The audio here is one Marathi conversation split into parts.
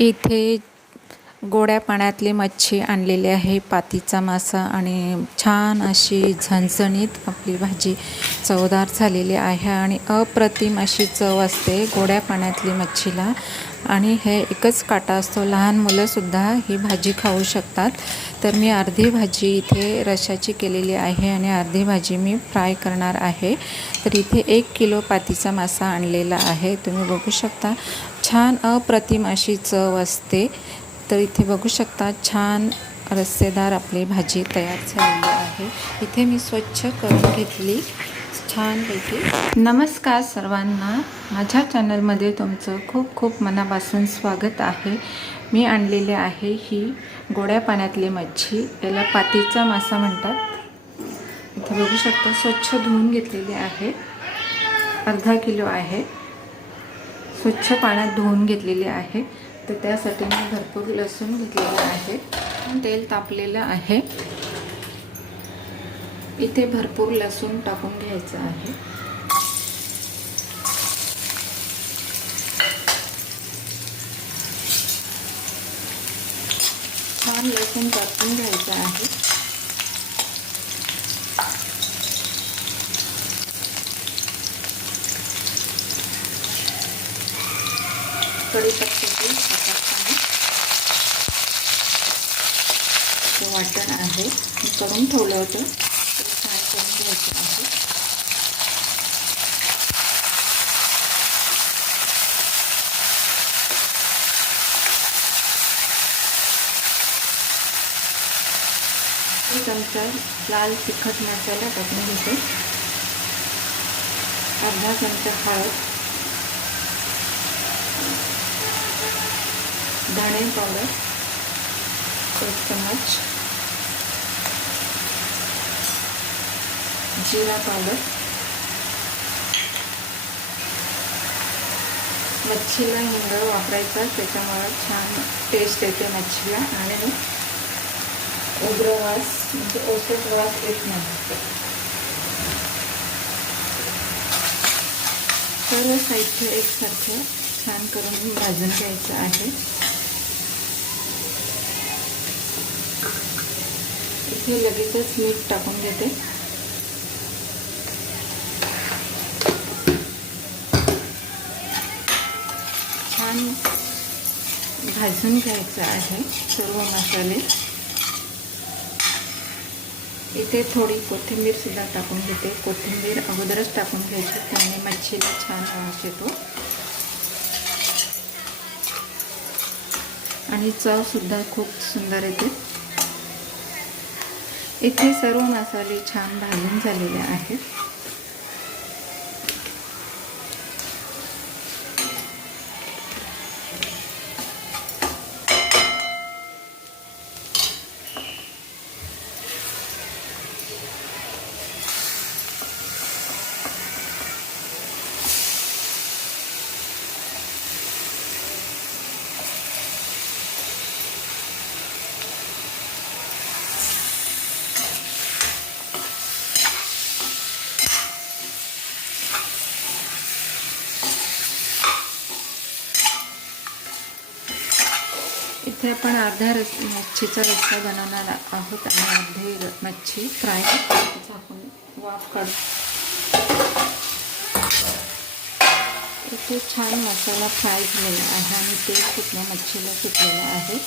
इथे गोड्या पाण्यातली मच्छी आणलेली आहे, पातीचा मासा, आणि छान अशी झणझणीत आपली भाजी चवदार झालेली आहे आणि अप्रतिम अशी चव असते गोड्या पाण्यातली मच्छीला. आणि हे एकच काटा असतो, लहान मुलंसुद्धा ही भाजी खाऊ शकतात. तर मी अर्धी भाजी इथे रश्शाची केलेली आहे आणि अर्धी भाजी मी फ्राय करणार आहे. तर इथे 1 किलो पातीचा मासा आणलेला आहे. तुम्ही बघू शकता छान अप्रतिम अशी चव असते. तर इथे बघू शकता छान रस्सेदार आपली भाजी तयार झालेली आहे. इथे मी स्वच्छ करून घेतली छानपैकी. नमस्कार सर्वांना, माझ्या चॅनलमध्ये तुमचं खूप खूप मनापासून स्वागत आहे. मी आणलेले आहे ही गोड्या पाण्यातली मच्छी, याला पातीचा मासा म्हणतात. इथे बघू शकता स्वच्छ धुवून घेतलेली आहे. अर्धा किलो आहे, स्वच्छ पाण्यात धुवून घेतलेली आहे. तर त्यासाठी मी भरपूर लसूण घेतलेला आहे, तेल तापलेलं आहे. इथे भरपूर लसूण टाकून घ्यायचं आहे. छान लसूण टाकून घ्यायचं आहे. कढीपत्त्याची वाटण आहे, मी करून ठेवलं होतं, ते फ्राय करून घ्यायचं आहे. एक चमचा लाल तिखट मसाला टाकून घेते, अर्धा चमचा हळद, धणे पावडर 1 चम्मच, जीरा पावडर. मच्छीला हिंग वापरायचा, त्याच्यामुळे छान टेस्ट येते मच्छीला आणि उग्र वास म्हणजे ओसट वास येत नाही. सर्व साहित्य एकसारखं छान करून भाजून घ्यायचं आहे. इथे लगेचच मीठ टाकून घेते. छान भाजून घ्यायचं आहे सर्व मसाले. इथे थोडी कोथिंबीर सुद्धा टाकून घेते. कोथिंबीर अगोदरच टाकून घ्यायची, त्याने मच्छीला छान वास येतो आणि चव सुद्धा खूप सुंदर येते. इथे सर्व मसाले छान भाजून झालेले आहेत. इथे आपण अर्धा मच्छीचा रस्सा बनवणार आहोत आणि अर्धी मच्छी फ्राय झाकून वाफ काढू. इथे छान मसाला फ्राय झालेला आहे आणि तेल सुटलं, मच्छीला सुटलेलं आहे.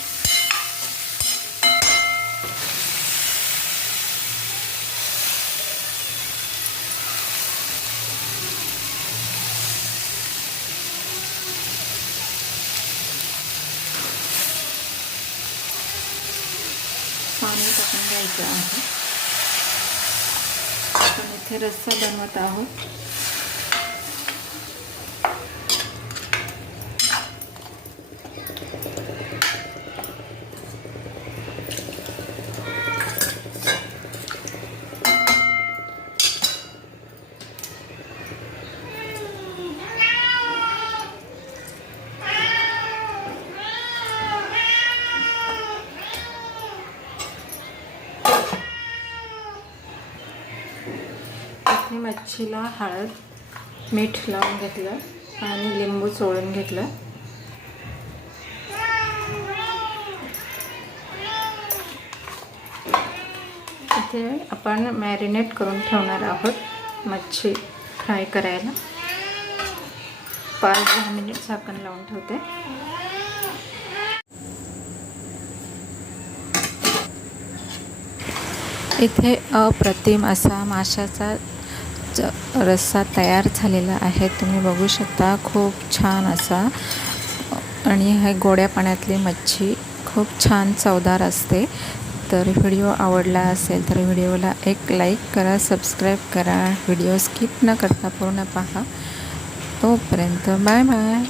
पाणी टाकून घ्यायचं आहे. आपण इथे रस्सा बनवत आहोत. मच्छीला हळद मीठ लावून घेतलं आणि लिंबू चोळून घेतलं. इथे आपण मॅरिनेट करून ठेवणार आहोत मच्छी फ्राय करायला. 5-10 मिनिट झाकण लावून ठेवते. इथे अप्रतिम असा माशाचा रस्सा तयार झालेला आहे. तुम्ही बघू शकता, खूप छान असा. आणि हे गोड्या पाण्यातली मच्छी खूप छान चवदार असते. तर व्हिडिओ आवडला असेल तर व्हिडिओला एक लाईक करा, सबस्क्राईब करा, व्हिडिओ स्किप न करता पूर्ण पहा. तोपर्यंत बाय बाय.